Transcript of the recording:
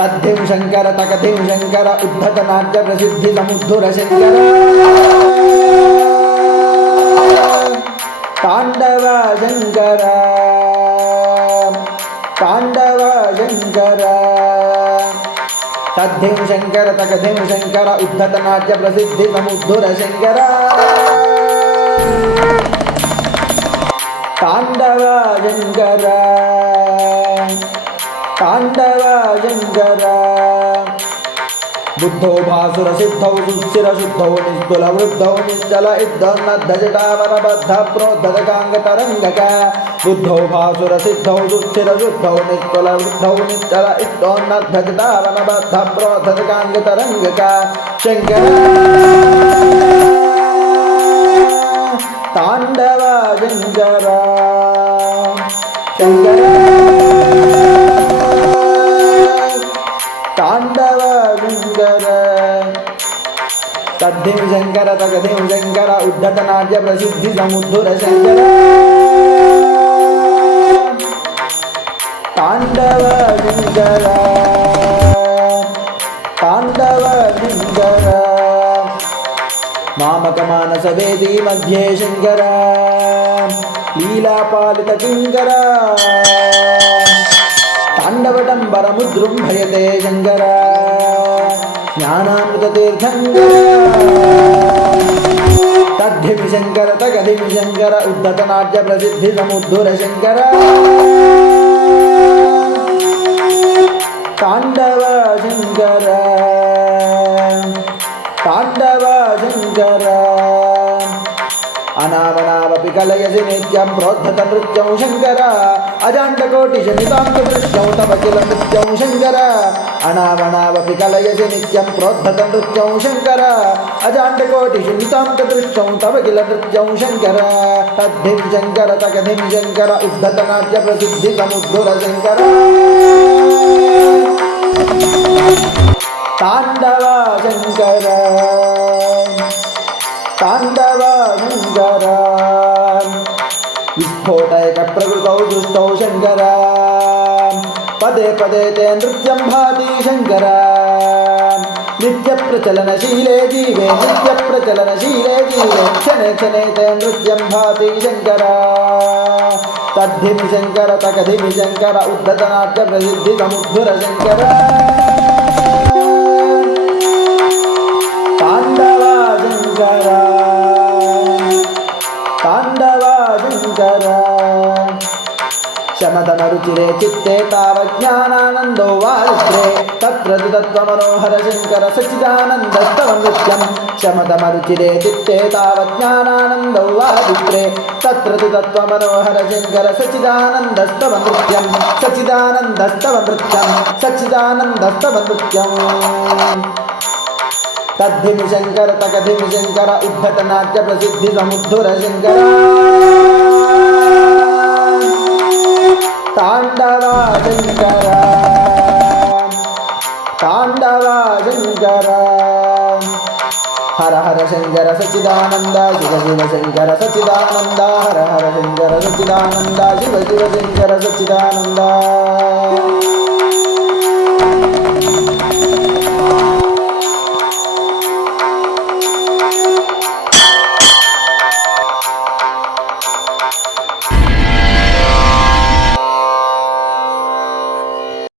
तद्धिं शंकर तकधिं शंकर उद्धत नाट्य प्रसिद्धि समुद्धुर शंकर तांडव शंकर तांडव शंकर तद्धिं शंकर तकधिं शंकर उद्धत नाट्य प्रसिद्धि समुद्धुर शंकर तांडव शंकर तांडव शंकर बुद्धौ भासुर सिद्धौ सुस्थिर शुद्धौ निस्तुल वृद्धौ निश्चल इद्धोन्नद्धजटावरबद्ध प्रोद्धतकांग तरंगक बुद्धौ भासुर सिद्धौ सुस्थिर शुद्धौ निस्तुल वृद्धौ निश्चल इद्धोन्नद्धजटावरबद्ध प्रोद्धतकांग तरंगक शंकर तांडव शंकर शंकर तांडव शंकर तद्धिं शंकर तकधिं शंकर उद्धत नाट्य प्रसिद्धि समुद्धुर शंकर तांडव शंकर तांडव शंकर मामक मानस वेदी मध्ये शंकर लीलापालित किंकर तांडवडंबर मुद्रुम्भयते शंकर ज्ञानामृत तीर्थंकर तद्धिं शंकर तकधिं शंकर उद्धत नाट्य प्रसिद्धि समुद्धुर शंकर तांडव शंकर तांडव शंकर अनावनावपि कलयसि नित्यं प्रोद्धत नृत्यं शंकर अजाण्डकोटिशमितान्तदृश्यं तव किल नृत्यं शंकर अनावनावपि कलयसि नित्यं प्रोद्धत नृत्यं शंकर अजाण्डकोटिशमितान्तदृश्यं तव किल नृत्यं शंकर तद्धिं शंकर तकधिं शंकर उद्धत नाट्य प्रसिद्धि समुद्धुर शंकर तांडव शंकर तांडव शंकर विस्फोटैक प्रकृतौ दृष्टौ शंकर पदे पदे ते नृत्यं भाति शंकर नित्य प्रचलनशीले जीवे नित्य प्रचलनशीले जीवे क्षणे क्षणे ते नृत्यं भाति शंकर तद्धिं शंकर तकधिं शंकर उद्धत नाट्य प्रसिद्धि समुद्धुर शंकर तांडव शंकर तांडव शंकर शमदमरुचिरे चित्ते तावज्ञानानन्दो वारित्रे तत्र तत्त्वमनोहर शंकर सच्चिदानन्दस्तव नृत्यं शमदमरुचिरे चित्ते तावज्ञानानन्दो वारित्रे तत्र तत्त्वमनोहर शंकर सच्चिदानन्दस्तव नृत्यं सच्चिदानन्दस्तव नृत्यं सच्चिदानन्दस्तव नृत्यं तद्धिं शंकर तकधिं शंकर उद्धत नाट्य प्रसिद्धि समुद्धुर शंकर तांडव शंकर तांडव शंकर हर हर शंकर सच्चिदानंद शिव शिव शंकर सच्चिदानंद हर हर शंकर सच्चिदानंद शिव शिव शंकर सच्चिदानंद।